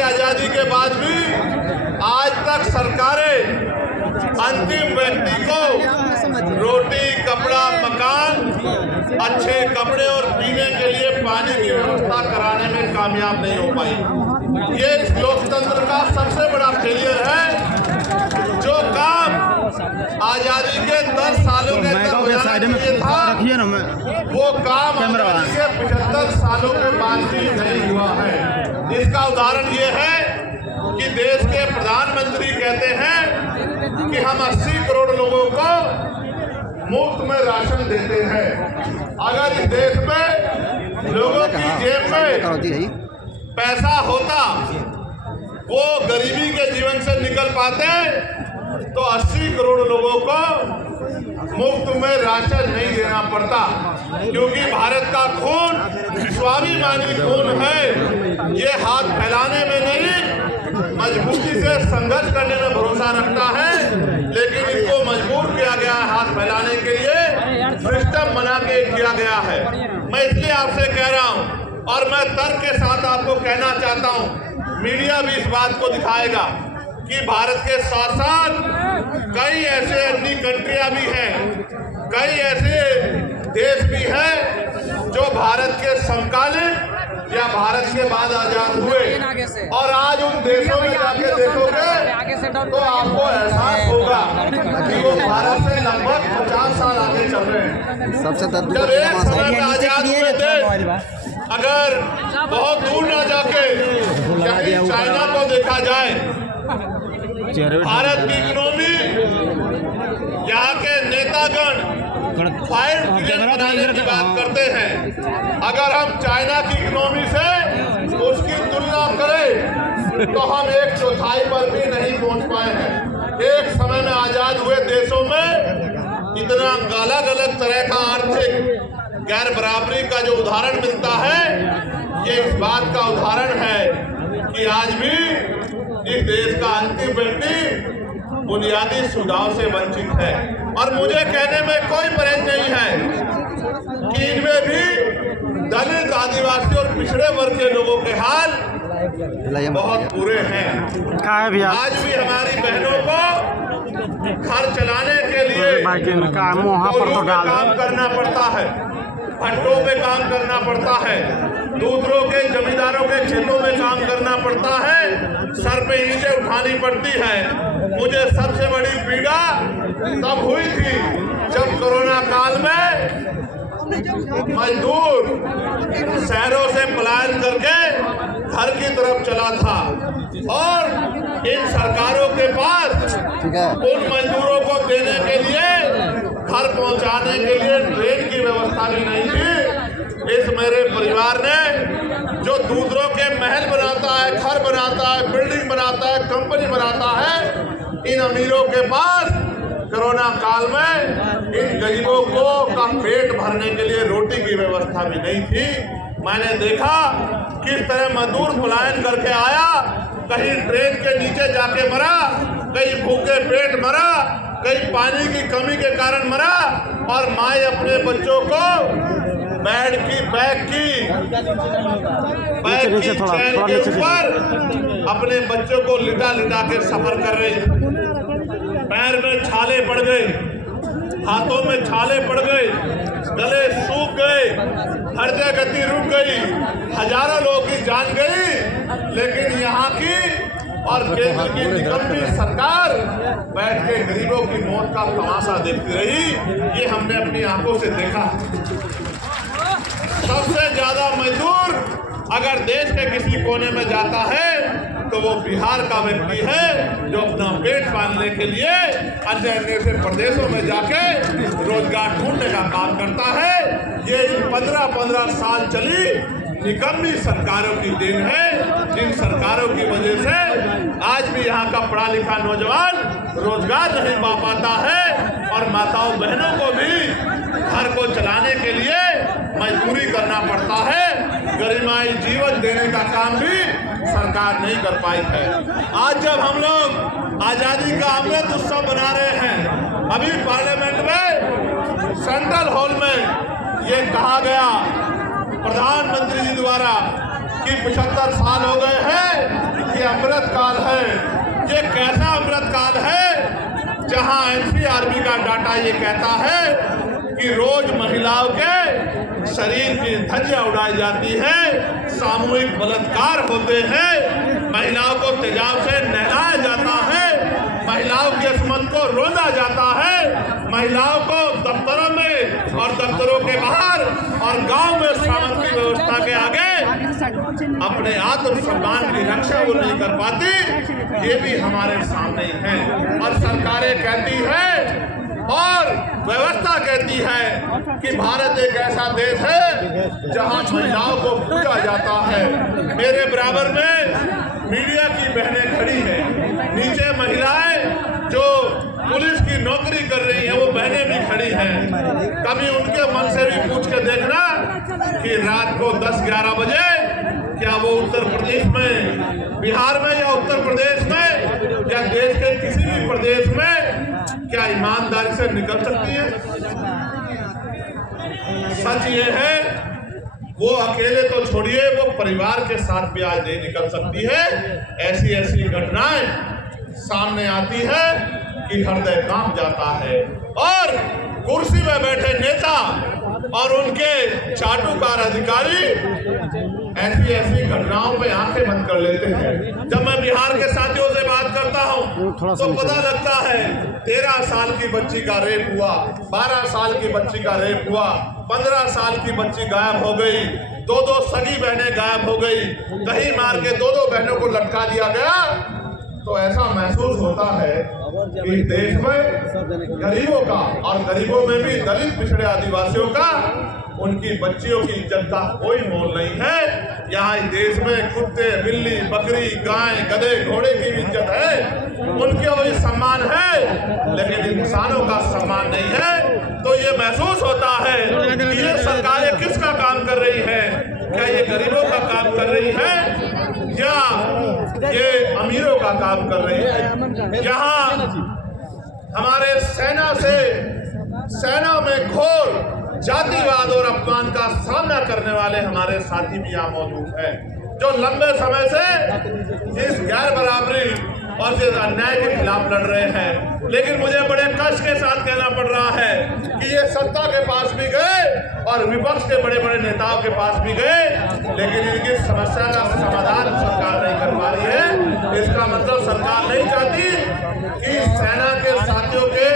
की आजादी के बाद भी आज तक सरकारें अंतिम व्यक्ति को रोटी, कपड़ा, मकान, अच्छे कपड़े और पीने के लिए पानी की व्यवस्था कराने में कामयाब नहीं हो पाई। ये इस लोकतंत्र का सबसे बड़ा फेलियर है। जो काम आजादी के 10 सालों के था, वो काम आजादी के 75 सालों के बाद भी नहीं हुआ है। इसका उदाहरण ये है कि देश के प्रधानमंत्री कहते हैं कि हम 80 करोड़ लोगों को मुफ्त में राशन देते हैं। अगर इस देश में लोगों की जेब में पैसा होता, वो गरीबी के जीवन से निकल पाते, तो 80 करोड़ लोगों को मुफ्त में राशन नहीं देना पड़ता। क्योंकि भारत का खून स्वाभिमानी खून है। ये हाथ फैलाने में नहीं, मजबूती से संघर्ष करने में भरोसा रखता है। लेकिन इनको मजबूर किया गया है हाथ फैलाने के लिए, सिस्टम बना के किया गया है। मैं इसलिए आपसे कह रहा हूं और मैं तर्क के साथ आपको कहना चाहता हूं, मीडिया भी इस बात को दिखाएगा कि भारत के साथ साथ कई ऐसे अन्य कंट्रियां भी हैं, कई ऐसे देश भी हैं जो भारत के समकालीन या भारत के बाद आजाद हुए। और आज उन देशों में जाके देखोगे तो आपको एहसास होगा कि वो भारत से लगभग 50 साल आगे चल रहे हैं। जब एक समय में आजाद हुए देश अगर बहुत दूर न जाके कहीं चाइना को देखा जाए, भारत की इकोनॉमी, यहाँ के नेतागण 5 ट्रिलियन बनाने की बात करते हैं। अगर हम चाइना की इकोनॉमी से उसकी तुलना करें तो हम 1/4 पर भी नहीं पहुंच पाए हैं। एक समय में आजाद हुए देशों में इतना अलग तरह का आर्थिक गैर बराबरी का जो उदाहरण मिलता है, ये इस बात का उदाहरण है कि आज भी इस देश का अंतिम व्यक्ति बुनियादी सुविधाओं से वंचित है। और मुझे कहने में कोई परहेज नहीं है कि इनमें भी दलित, आदिवासी और पिछड़े वर्ग के लोगों के हाल बहुत बुरे हैं। आज भी हमारी बहनों को घर चलाने के लिए काम करना पड़ता है, भट्टों पे काम करना पड़ता है, दूसरों के जमींदारों के खेतों में काम करना पड़ता है, सर पे ईंटें उठानी पड़ती है। मुझे सबसे बड़ी पीड़ा तब हुई थी जब कोरोना काल में मजदूर शहरों से पलायन करके घर की तरफ चला था और इन सरकारों के पास उन मजदूरों को देने के लिए, घर पहुंचाने के लिए ट्रेन की व्यवस्था भी नहीं थी। इस मेरे परिवार ने जो दूसरों के महल बनाता है, घर बनाता है, बिल्डिंग बनाता है, कंपनी बनाता है, इन अमीरों के पास कोरोना काल में इन गरीबों को का पेट भरने के लिए रोटी की व्यवस्था भी नहीं थी। मैंने देखा किस तरह मजदूर पलायन करके आया, कहीं ट्रेन के नीचे जाके मरा, कहीं भूखे पेट मरा, कहीं पानी की कमी के कारण मरा, और माए अपने बच्चों को बैग की चैन के ऊपर अपने बच्चों को लिटा के सफर कर रही। पैर में छाले पड़ गए, हाथों में छाले पड़ गए, गले सूख गए, हृदय गति रुक गई, हजारों लोगों की जान गई। लेकिन यहाँ की और केंद्र की निकम्मी सरकार बैठ के गरीबों की मौत का तमाशा देखती रही। ये हमने अपनी आंखों से देखा। सबसे ज्यादा मजदूर अगर देश के किसी कोने में जाता है तो वो बिहार का व्यक्ति है, जो अपना पेट पालने के लिए अन्य से प्रदेशों में जाके रोजगार ढूंढने का काम करता है। ये 15 साल चली निकम्मी सरकारों की देन है, जिन सरकारों की वजह से आज भी यहाँ का पढ़ा लिखा नौजवान रोजगार नहीं पा पाता है, और माताओं बहनों को भी घर को चलाने के लिए मजदूरी करना पड़ता है। गरिमाई जीवन देने का काम भी सरकार नहीं कर पाई है। आज जब हम लोग आजादी का अमृत उत्सव मना रहे हैं, अभी पार्लियामेंट में सेंट्रल हॉल में ये कहा गया प्रधानमंत्री जी द्वारा कि 75 साल हो गए हैं कि बायोडाटा ये कहता है कि रोज महिलाओं के शरीर की धज्जियां उड़ाई जाती है, सामूहिक बलात्कार होते हैं, महिलाओं को तेजाब से नहलाया जाता है, महिलाओं की अस्मत को रोंदा जाता है, महिलाओं को दफ्तरों में और दफ्तरों के बाहर और गांव में सामंत की व्यवस्था के आगे अपने आत्मसम्मान की रक्षा वो नहीं कर पाती। ये भी हमारे सामने ही है। और सरकारें कहती है और व्यवस्था कहती है कि भारत एक ऐसा देश है जहां महिलाओं को पूजा जाता है। मेरे बराबर में मीडिया की बहनें खड़ी हैं, नीचे महिलाएं जो पुलिस की नौकरी कर रही हैं वो बहनें भी खड़ी हैं। कभी उनके मन से भी पूछ के देखना कि रात को 10-11 बजे क्या वो उत्तर प्रदेश में, बिहार में या उत्तर प्रदेश में या देश के किसी भी प्रदेश में क्या ईमानदारी से निकल सकती है? सच ये है वो अकेले तो छोड़िए, वो परिवार के साथ भी आज नहीं निकल सकती है। ऐसी ऐसी घटनाएं सामने आती है कि हृदय कांप जाता है। और कुर्सी में बैठे नेता और उनके चाटुकार अधिकारी ऐसी ऐसी घटनाओं पे आंखें बंद कर लेते हैं। जब मैं बिहार के साथियों से बात करता हूँ तो पता लगता है 13 साल की बच्ची का रेप हुआ, 12 साल की बच्ची का रेप हुआ, 15 साल की बच्ची गायब हो गई, 2 सगी बहनें गायब हो गई, कहीं मार के 2 बहनों को लटका दिया गया। तो ऐसा महसूस होता है कि देश में गरीबों का, और गरीबों में भी दलित पिछड़े आदिवासियों का, उनकी बच्चियों की इज्जत का कोई मोल नहीं है। यहाँ इस देश में कुत्ते, बिल्ली, बकरी, गाय, गधे, घोड़े की भी इज्जत है, उनके वही सम्मान है, लेकिन इंसानों का सम्मान नहीं है। तो ये महसूस होता है कि ये सरकारें किसका काम कर रही है? क्या ये गरीबों का काम कर रही है या ये अमीरों का काम कर रही है? यहाँ हमारे सेना में घोर जातिवाद और अपमान का सामना करने वाले हमारे साथी भी यहाँ मौजूद हैं, जो लंबे समय से इस गैर बराबरी और इस अन्याय के खिलाफ लड़ रहे हैं। लेकिन मुझे बड़े कष्ट के साथ कहना पड़ रहा है कि ये सत्ता के पास भी गए और विपक्ष के बड़े बड़े नेताओं के पास भी गए, लेकिन इनकी समस्या का समाधान सरकार नहीं कर पा रही है। इसका मतलब सरकार नहीं चाहती कि सेना के साथियों के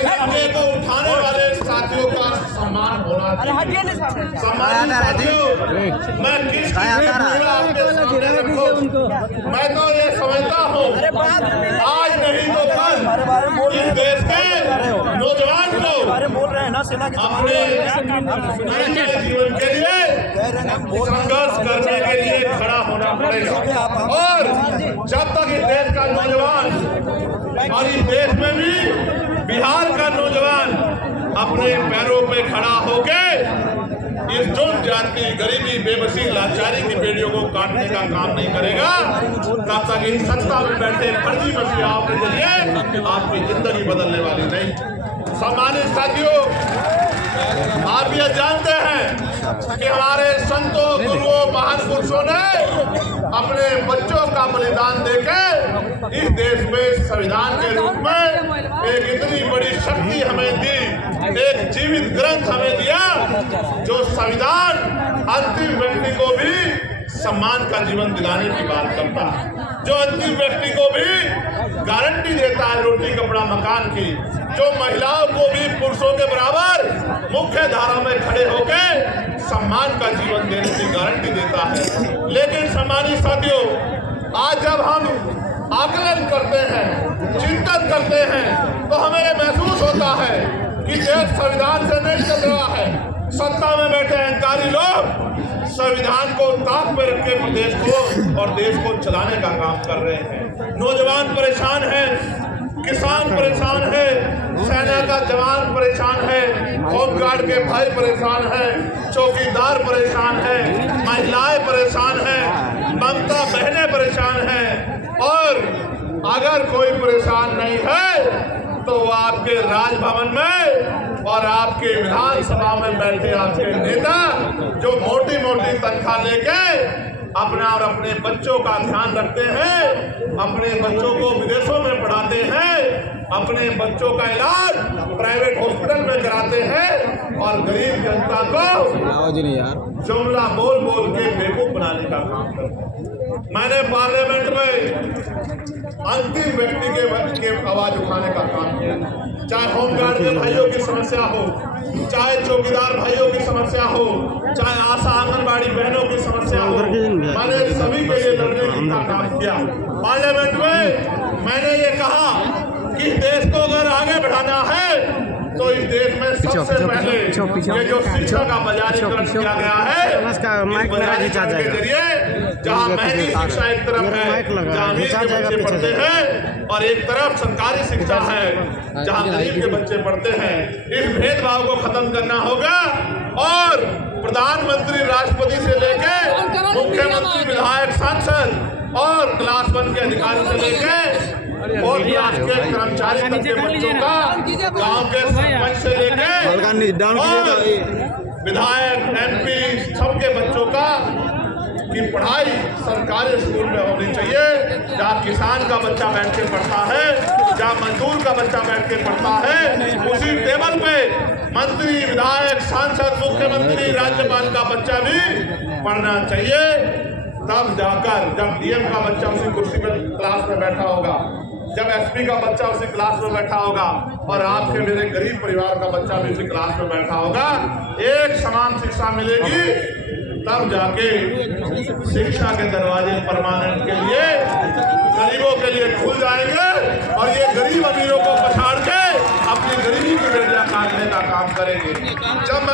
झंडे को उठाने वाले साथियों का सम्मान होना चाहिए। सम्मान साथियों, मैं किस आपके सामने रखूं? मैं तो ये समझता हूँ आज नहीं तो कल इस देश के नौजवान को अपने जीवन के लिए संघर्ष करने के लिए खड़ा होना पड़ेगा। और जब तक इस देश का नौजवान और इस देश में भी बिहार का नौजवान अपने पैरों पे खड़ा होके इस जुल्म जाति, गरीबी, बेबसी, लाचारी की बेड़ियों को काटने का काम नहीं करेगा, तब तक इन सत्ता में बैठे फर्जी मसीहाओं के जरिए आपकी जिंदगी बदलने वाली नहीं। सम्मानित साथियों, आप ये जानते हैं कि हमारे संतों, गुरुओं, महान पुरुषों ने अपने बच्चों का बलिदान देकर इस देश में संविधान के रूप में एक इतनी बड़ी शक्ति हमें दी, एक जीवित ग्रंथ हमें दिया जो संविधान अंतिम व्यक्ति को भी सम्मान का जीवन दिलाने की बात करता है, जो अंतिम व्यक्ति को भी गारंटी देता है रोटी, कपड़ा, मकान की, जो महिलाओं को भी पुरुषों के बराबर मुख्य धारा में खड़े होकर सम्मान का जीवन देने की गारंटी देता है। लेकिन सम्मानित साथियों, आज जब हम आकलन करते हैं, चिंतन करते हैं, तो हमें ये महसूस होता है कि देश संविधान से नहीं चल रहा है। सत्ता में बैठे अहंकारी लोग संविधान को ताक में रख के प्रदेश को और देश को चलाने का काम कर रहे हैं। नौजवान परेशान है, किसान परेशान है, सेना का जवान परेशान है, होमगार्ड के भाई परेशान है, चौकीदार परेशान है, महिलाएं परेशान है, ममता बहनें परेशान है। और अगर कोई परेशान नहीं है तो आपके राजभवन में और आपके विधानसभा में बैठे आपके नेता जो मोटी मोटी तनख्वाह लेके अपना और अपने बच्चों का ध्यान रखते हैं, अपने बच्चों को विदेशों में पढ़ाते हैं, अपने बच्चों का इलाज प्राइवेट हॉस्पिटल में कराते हैं और गरीब जनता को जुमला बोल बोल के बेवकूफ बनाने का काम करते हैं। मैंने पार्लियामेंट में अंतिम व्यक्ति के आवाज उठाने का काम किया, चाहे होमगार्ड के भाइयों की समस्या हो, चाहे चौकीदार भाइयों की समस्या हो, चाहे आशा आंगनबाड़ी बहनों की समस्या हो, मैंने सभी के लिए लड़ने का काम किया। पार्लियामेंट में मैंने ये कहा कि देश को अगर आगे बढ़ाना है तो इस देश में सबसे पहले ये जो शिक्षा का बाजारीकरण किया गया है, इस बाजारीकरण के जरिए जहाँ महंगी शिक्षा एक तरफ है, जहाँ अमीर के बच्चे पढ़ते हैं, और एक तरफ सरकारी शिक्षा है जहाँ गरीब के बच्चे पढ़ते हैं, इस भेदभाव को खत्म करना होगा। और प्रधानमंत्री, राष्ट्रपति से लेकर मुख्यमंत्री, विधायक, सांसद और क्लास 1 के अधिकारी से लेकर और क्लास के कर्मचारी तक के बच्चों का, गांव के सरपंच से लेकर और विधायक, MP सबके बच्चों का की पढ़ाई सरकारी स्कूल में होनी चाहिए। जहाँ किसान का बच्चा बैठ के पढ़ता है, जहाँ मजदूर का बच्चा बैठ के पढ़ता है, उसी टेबल पे मंत्री, विधायक, सांसद, मुख्यमंत्री, राज्यपाल का बच्चा भी पढ़ना चाहिए। तब जाकर जब DM का बच्चा उसी कुर्सी पर क्लास में बैठा होगा, जब SP का बच्चा उसी क्लास में बैठा होगा और आपके मेरे गरीब परिवार का बच्चा भी उसी क्लास में बैठा होगा, एक समान शिक्षा मिलेगी, तब जाके शिक्षा के दरवाजे परमानेंट के लिए गरीबों के लिए खुल जाएंगे और ये गरीब अमीरों को पछाड़ के अपनी गरीबी की बेड़ियां काटने का काम करेंगे। जब